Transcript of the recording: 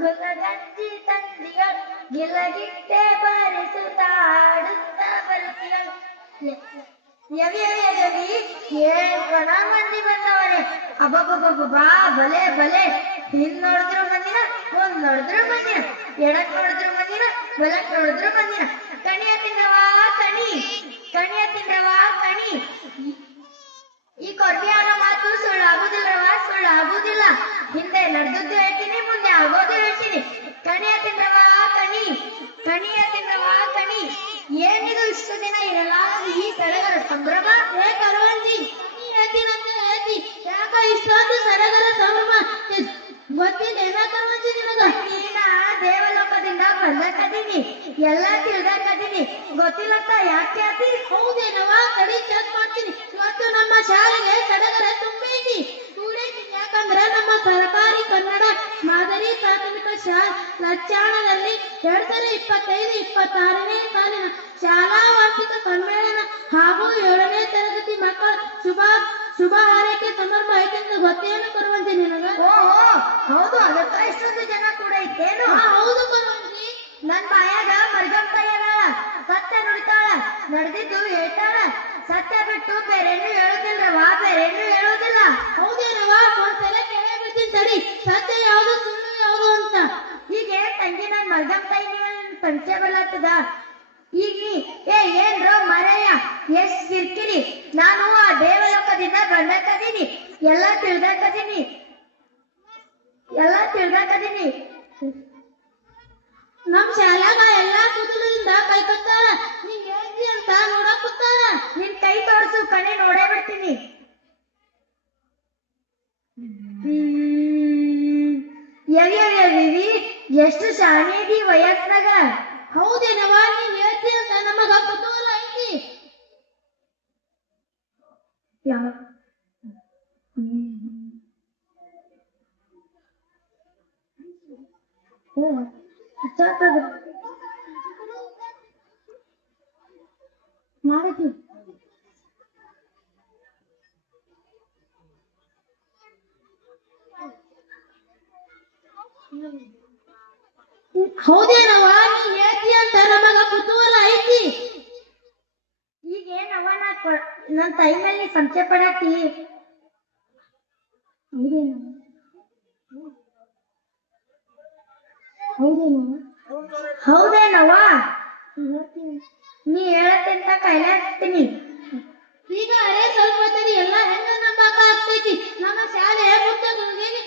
ಗುಲ್ಲಗಂಜಿ ತಂದಿಗಳು ಗಿಲ್ಲಗಿಟ್ಟೆ ಬಾರಿಸುತ್ತಾಡುತ್ತ ಬರುತ್ತಿಗಳು ಯವಿ ಯವಿ ಯವಿ ಏನ್ ಮಂದಿ ಬಂದವನೇ ಅಬ್ಬಬ್ಬಬ್ಬಾ ಬಲೆ ಬಲೆ ಹಿಂದ್ ನೋಡಿದ್ರು ಮಂದಿನ ಮುಂದ್ ನೋಡಿದ್ರು ಮಂದಿನ ಎಡಕ್ ನೋಡಿದ್ರು ಮಂದಿನ ಬಲಕ್ ನೋಡಿದ್ರು ಮಂದಿನ ಕಣಿಯ ತಿಂದ್ರವಾ ಕಣಿ ಕಣಿಯ ತಿಂದ್ರವಾ ಕಣಿ ಈ ಕೊರ್ಗೆ ಅನ್ನೋ ಮಾತು ಸುಳ್ಳಾಗುದಿಲ್ಲವಾ ಸುಳ್ಳಾಗುದಿಲ್ಲ ಹಿಂದೆ ನಡೆದದ್ದು ಹೇಳ್ತೀನಿ ಮುಂದೆ ಆಗೋದು ಹೇಳ್ತೀನಿ ಕಣಿಯ ತಿಂದ್ರವಾ ಕಣಿ ಕಣಿಯ ತಿಂದ್ರವಾ ಕಣಿ ಏನಿದು ಇಷ್ಟು ದಿನ ಇರಲಾದ ಈ ಸಡಗರ ಸಂಭ್ರಮ ಹೇ ಕರವಂಜಿ ಹೇಳ್ತೀನಂತ ಹೇಳ್ತಿ ಯಾಕ ಇಷ್ಟೊಂದು ಸಡಗರ ಸಂಭ್ರಮ ಗೊತ್ತಿಲ್ಲ ಏನ ಕರವಂಜಿ ನಿನಗ ನೀನ ದೇವಲೋಕದಿಂದ ಬಂದಕದೀನಿ ಎಲ್ಲ ತಿಳಿದಕದೀನಿ ಗೊತ್ತಿಲ್ಲಂತ ಯಾಕೆ ಹೇಳ್ತಿ ಹೌದೇನವ ಕಡಿ ಚೆಕ್ ಮಾಡ್ತೀನಿ ಇವತ್ತು ನಮ್ಮ ಶಾಲೆಗೆ ಸಡಗರ ತುಂಬೈತಿ ಯಾಕಂದ್ರೆ ನಮ್ಮ ಸರ್ಕಾರಿ ಕನ್ನಡ ಮಾದರಿ ಪ್ರಾಥಮಿಕ ಶಾಲೆ ಲಚ್ಚಾಣದಲ್ಲಿ 2025-26ನೇ ಸಾಲಿನ ಶಾಲಾ ವಾರ್ಷಿಕ ಸಮ್ಮೇಳನ ಹಾಗೂ 7ನೇ ತರಗತಿ ಮಕ್ಕಳ ಶುಭ ಹಾರೈಕೆ ಸಮಾರಂಭ ಐತೆಂದು ಗೊತ್ತೇನು ಕರುವಂಜಿ ನಿನಗ ಹೌದು ಅದಕ್ಕ ಇಷ್ಟೊಂದು ಜನ ಕೂಡ ಇತ್ತೇನು ಹೌದು ಕರುವಂಜಿ ನನ್ ಬಾಯಾಗ ಮರ್ಗಂತಯ್ಯನ ಸತ್ಯ ನುಡಿತಾಳ ನಡೆದಿದ್ದು ಹೇಳ್ತಾಳ ಸತ್ಯ ಬಿಟ್ಟು ಬೇರೇನು ಹೇಳುದಿಲ್ರವಾ ಬೇರೇನು ಹೇಳುವುದಿಲ್ಲ ಹೌದೇನವಾ ಒಂದ್ಸಲ ಕೇಳೇ ಬಿಡ್ತೀನಿ ತಡಿ ಸತ್ಯ ಯಾವುದು ಸುಳ್ಳು ಯಾವುದು ಅಂತ ಹೀಗೆ ತಂಗಿ ನನ್ ಮರ್ಗಂತಾಯಿ ಸಂಶಯ ಬರಲಾಗ್ತದ ಈಗ ಏನ್ರೋ ಮರಯ್ಯ ಎಷ್ಟ್ ಕಿರ್ಕಿರಿ ನಾನು ಆ ದೇವಲೋಕದಿಂದ ಬಂದಕದೀನಿ ಎಲ್ಲ ತಿಳಿದಕದೀನಿ ನಮ್ ಶಾಲಾಗ ಎಲ್ಲಾ ಕೂದಲಿಂದ ಕೈ ಕೊತ್ತಾರ ನೀನ್ ಹೇಳ್ತಿ ಅಂತ ನೋಡಕ್ ಕೂತಾರ ನಿನ್ ಕೈ ತೋರ್ಸು ಕಣೆ ನೋಡೇ ಬಿಡ್ತೀನಿ ಯವಿ ಎಷ್ಟು ಶಾಣೆದಿ ವಯಸ್ನಾಗ ಹೌದೇನವ ನೀನ್ ಹೇಳ್ತಿ ಅಂತ ನಮಗ ಕುತೂಹಲ ಐತಿ ಮಾಡಿದ್ವಿ ಹೌದೇನವ ನೀ ಹೇಳ್ತಿ ಅಂತ ನಮಗ ಕುತೂಹಲ ಐತಿ ಈಗೇನವ ನನ್ನ ತಾಯಿ ಮೇಲೆ ಸಂಶಯ ಪಡಾತಿ ಹೌದೇನವ ನೀ ಹೇಳತ್ತಂತ ಕಾಯಿಲೆ ಹಾಕ್ತೀನಿ ಈಗ ಅರೆ ಸ್ವಲ್ಪ ಎಲ್ಲ ಹೆಂಗ ನಂಬಕ ಆಗ್ತೈತಿ ನಮ್ಮ ಶಾಲೆ ಮುಟ್ಟಗಳಿಗೆ